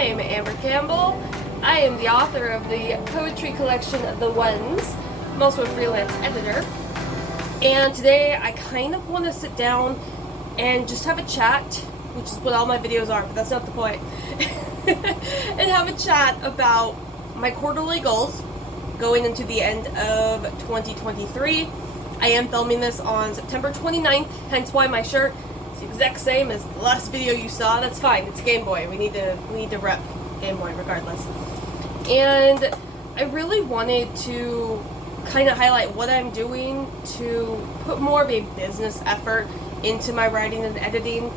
I'm Amber Campbell. I am the author of the poetry collection The Ones. I'm also a freelance editor. And today I kind of want to sit down and just have a chat, which is what all my videos are, but that's not the point. And have a chat about my quarterly goals going into the end of 2023. I am filming this on September 29th, hence why my shirt is the exact same as the last video you saw. That's fine, it's Game Boy. We need to rep Game Boy regardless. And I really wanted to kind of highlight what I'm doing to put more of a business effort into my writing and editing,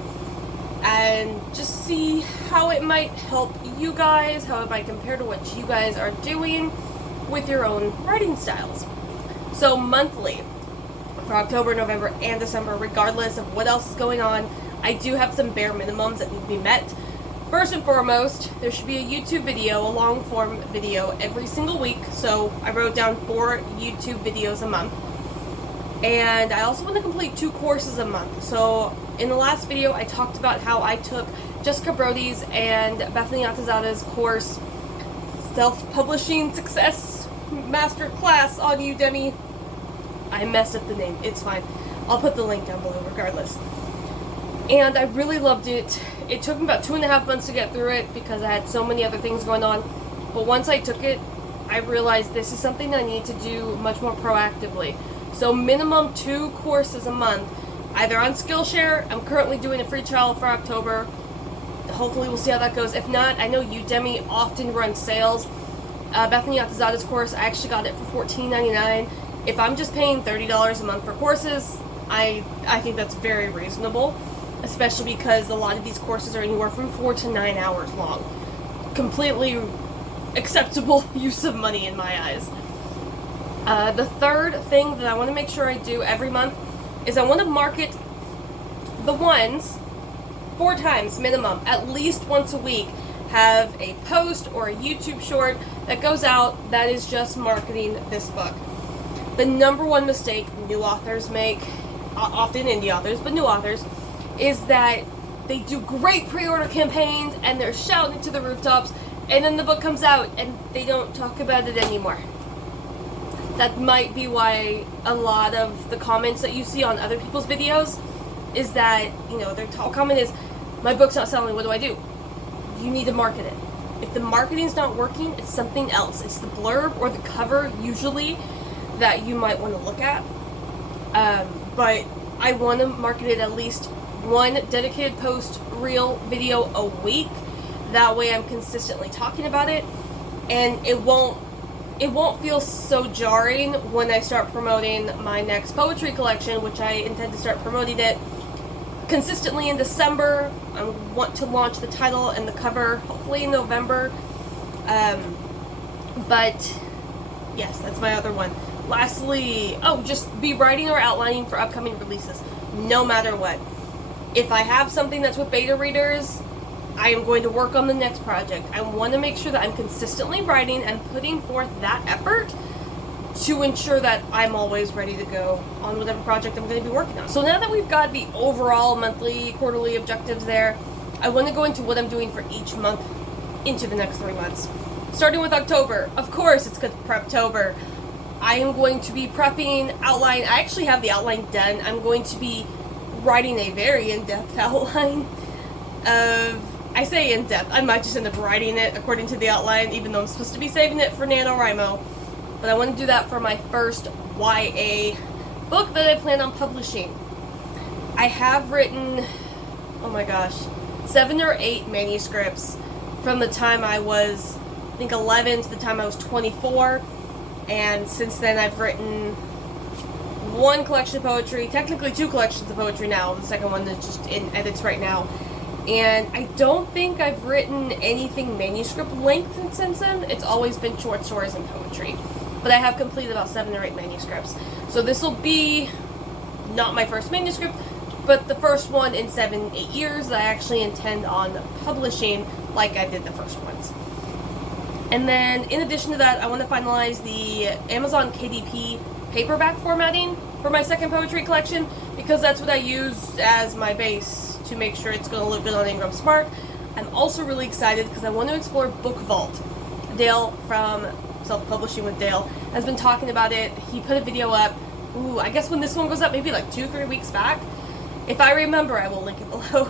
and just see how it might help you guys, how it might compare to what you guys are doing with your own writing styles. So monthly, for October, November, and December, regardless of what else is going on, I do have some bare minimums that need to be met. First and foremost, there should be a YouTube video, a long form video, every single week. So I wrote down 4 YouTube videos a month. And I also want to complete 2 courses a month. So in the last video, I talked about how I took Jessica Brody's and Bethany Atazada's course, Self-Publishing Success Masterclass on Udemy. I messed up the name. It's fine. I'll put the link down below regardless. And I really loved it. It took me about 2.5 months to get through it because I had so many other things going on. But once I took it, I realized this is something that I need to do much more proactively. So minimum 2 courses a month, either on Skillshare. I'm currently doing a free trial for October. Hopefully we'll see how that goes. If not, I know Udemy often runs sales. Bethany Atazada's course, I actually got it for $14.99. If I'm just paying $30 a month for courses, I think that's very reasonable, especially because a lot of these courses are anywhere from 4 to 9 hours long. Completely acceptable use of money in my eyes. The third thing that I want to make sure I do every month is I want to market The Ones 4 times minimum, at least once a week. Have a post or a YouTube short that goes out that is just marketing this book. The number one mistake new authors make, often indie authors, but new authors, is that they do great pre-order campaigns and they're shouting it to the rooftops, and then the book comes out and they don't talk about it anymore. That might be why a lot of the comments that you see on other people's videos is that, you know, their top comment is, my book's not selling, what do I do? You need to market it. If the marketing's not working, it's something else. It's the blurb or the cover, usually, that you might want to look at. But I want to market it at least 1 dedicated post, reel, video a week. That way I'm consistently talking about it, and it won't feel so jarring when I start promoting my next poetry collection, which I intend to start promoting it consistently in December. I want to launch the title and the cover hopefully in November. But yes, that's my other one. Lastly, just be writing or outlining for upcoming releases, no matter what. If I have something that's with beta readers, I am going to work on the next project. I want to make sure that I'm consistently writing and putting forth that effort to ensure that I'm always ready to go on whatever project I'm going to be working on. So now that we've got the overall monthly, quarterly objectives there, I want to go into what I'm doing for each month into the next 3 months. Starting with October, of course it's good Preptober. I am going to be prepping outline. I actually have the outline done. I'm going to be writing a very in-depth outline of, I say in-depth, I might just end up writing it according to the outline, even though I'm supposed to be saving it for NaNoWriMo. But I want to do that for my first YA book that I plan on publishing. I have written, oh my gosh, 7 or 8 manuscripts from the time I was, I think, 11 to the time I was 24. And since then I've written 1 collection of poetry, technically 2 collections of poetry now. The second one is just in edits right now. And I don't think I've written anything manuscript length since then. It's always been short stories and poetry. But I have completed about 7 or 8 manuscripts. So this will be not my first manuscript, but the first one in 7-8 years that I actually intend on publishing like I did the first ones. And then in addition to that, I want to finalize the Amazon KDP paperback formatting for my second poetry collection, because that's what I use as my base to make sure it's going to look good on Ingram Spark. I'm also really excited because I want to explore BookVault. Dale from Self-Publishing with Dale has been talking about it. He put a video up, I guess when this one goes up, maybe like 2-3 weeks back. If I remember, I will link it below.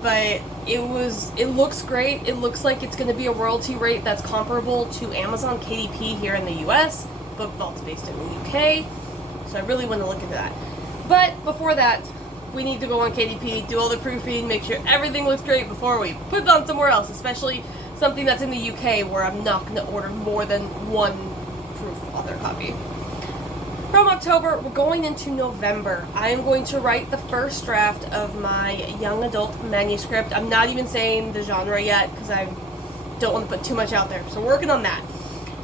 But it looks great. It looks like it's going to be a royalty rate that's comparable to Amazon KDP here in the US. BookVault's based in the UK, so I really want to look into that. But before that, we need to go on KDP, do all the proofing, make sure everything looks great before we put it on somewhere else, especially something that's in the UK where I'm not going to order more than one proof author copy. From October, we're going into November. I am going to write the first draft of my young adult manuscript. I'm not even saying the genre yet because I don't want to put too much out there, so we're working on that.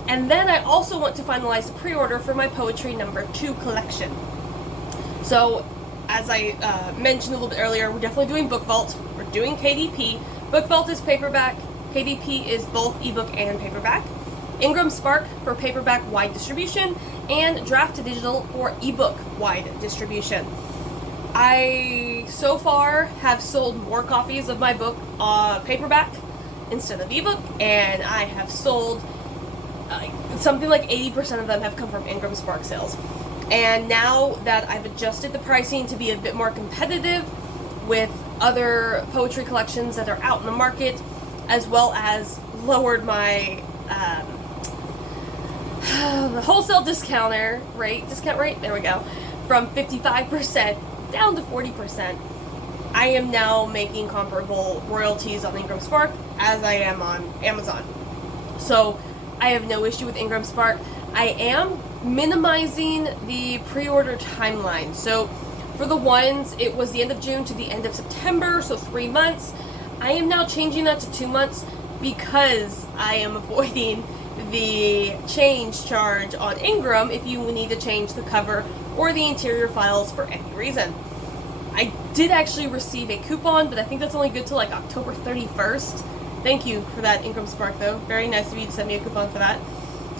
And then I also want to finalize the pre-order for my Poetry No. 2 collection. So, as I mentioned a little bit earlier, we're definitely doing BookVault. We're doing KDP. BookVault is paperback. KDP is both ebook and paperback. Ingram Spark for paperback wide distribution, and Draft to Digital for ebook wide distribution. I so far have sold more copies of my book paperback instead of ebook, and I have sold something like 80% of them have come from Ingram Spark sales. And now that I've adjusted the pricing to be a bit more competitive with other poetry collections that are out in the market, as well as lowered my the wholesale discount rate, there we go, from 55% down to 40%. I am now making comparable royalties on Ingram Spark as I am on Amazon. So I have no issue with Ingram Spark. I am minimizing the pre-order timeline. So for the ones, it was the end of June to the end of September, so 3 months. I am now changing that to 2 months because I am avoiding the change charge on Ingram if you need to change the cover or the interior files for any reason. I did actually receive a coupon, but I think that's only good till like October 31st. Thank you for that, Ingram Spark, though. Very nice of you to send me a coupon for that.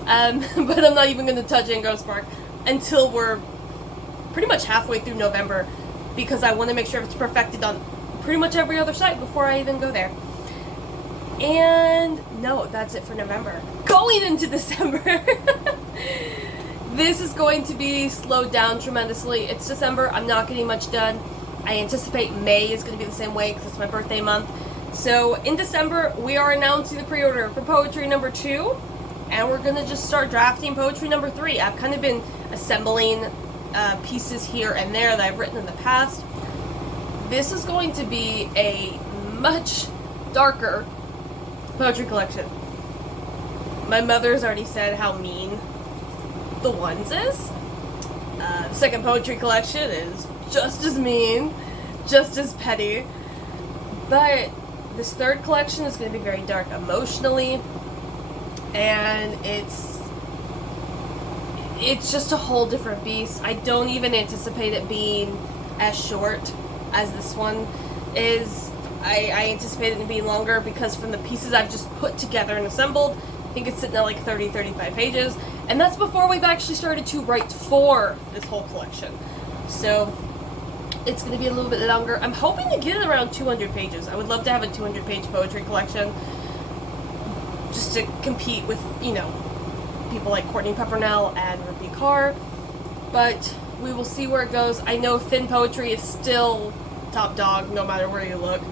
But I'm not even going to touch Ingram Spark until we're pretty much halfway through November, because I want to make sure it's perfected on pretty much every other site before I even go there. And no, that's it for November. Going into December, this is going to be slowed down tremendously. It's December. I'm not getting much done. I anticipate May is going to be the same way because it's my birthday month. So in December, we are announcing the pre-order for Poetry No. 2, and we're going to just start drafting Poetry No. 3. I've kind of been assembling pieces here and there that I've written in the past. This is going to be a much darker poetry collection. My mother's already said how mean the ones is. The second poetry collection is just as mean, just as petty. But this third collection is going to be very dark emotionally, and it's just a whole different beast. I don't even anticipate it being as short as this one is. I anticipate it being longer because from the pieces I've just put together and assembled, I think it's sitting at like 30-35 pages, and that's before we've actually started to write for this whole collection. So it's going to be a little bit longer. I'm hoping to get it around 200 pages. I would love to have a 200-page poetry collection just to compete with, you know, people like Courtney Peppernell and Rupi Kaur, but we will see where it goes. I know thin poetry is still top dog no matter where you look,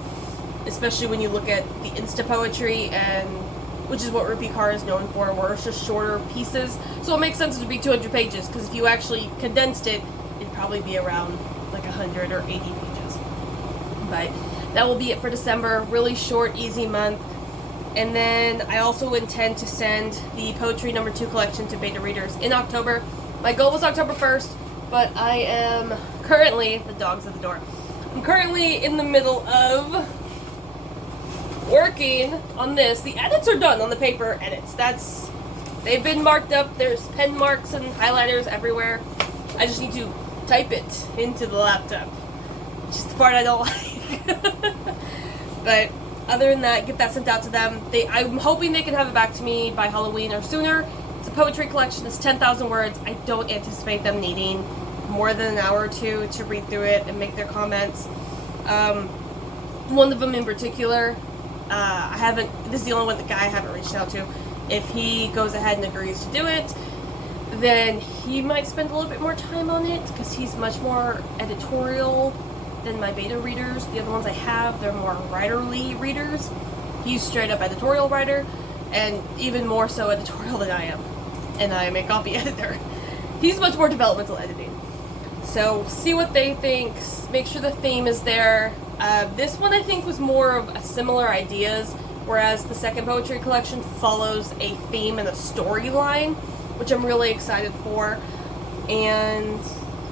especially when you look at the Insta poetry, and which is what Rupi Kaur is known for, where it's just shorter pieces. So it makes sense to be 200 pages, because if you actually condensed it, it'd probably be around like 100 or 80 pages. But that will be it for December. Really short, easy month. And then I also intend to send the Poetry No. 2 collection to beta readers in October. My goal was October 1st, but I am currently, the dog's at the door, I'm currently in the middle of working on this. The edits are done on the paper edits. They've been marked up. There's pen marks and highlighters everywhere. I just need to type it into the laptop, which is the part I don't like. But other than that, get that sent out to them. I'm hoping they can have it back to me by Halloween or sooner. It's a poetry collection. It's 10,000 words. I don't anticipate them needing more than an hour or two to read through it and make their comments. one of them in particular, this is the only one the guy I haven't reached out to. If he goes ahead and agrees to do it, then he might spend a little bit more time on it, because he's much more editorial than my beta readers. The other ones I have, they're more writerly readers. He's straight up editorial writer, and even more so editorial than I am. And I am a copy editor. He's much more developmental editing. So see what they think, make sure the theme is there. This one I think was more of a similar ideas, whereas the second poetry collection follows a theme and a storyline, which I'm really excited for. And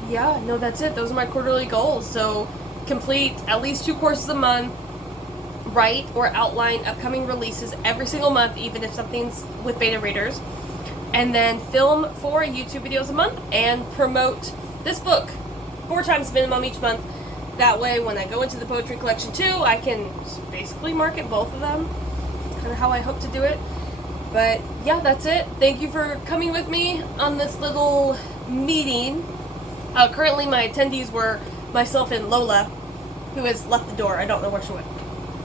yeah, no, that's it. Those are my quarterly goals. So complete at least 2 courses a month, write or outline upcoming releases every single month, even if something's with beta readers, and then film 4 YouTube videos a month and promote this book 4 times minimum each month. That way, when I go into the poetry collection too, I can basically market both of them. That's kind of how I hope to do it. But yeah, that's it. Thank you for coming with me on this little meeting. Currently, my attendees were myself and Lola, who has left the door. I don't know where she went.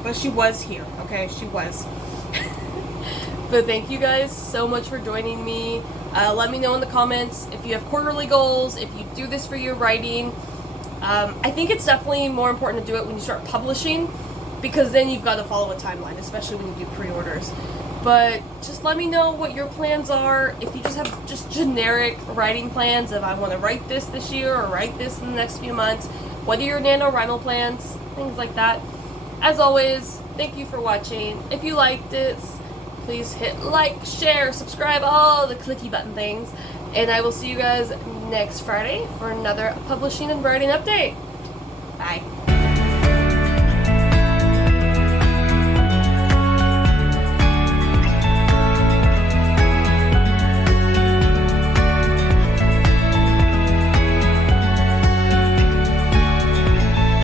But she was here, okay? She was. But thank you guys so much for joining me. Let me know in the comments if you have quarterly goals, if you do this for your writing. I think it's definitely more important to do it when you start publishing, because then you've got to follow a timeline, especially when you do pre-orders. But just let me know what your plans are. If you just have just generic writing plans of I want to write this year or write this in the next few months. What are your NaNoWriMo plans? Things like that. As always, thank you for watching. If you liked this, please hit like, share, subscribe, all the clicky button things. And I will see you guys next Friday for another publishing and writing update. Bye.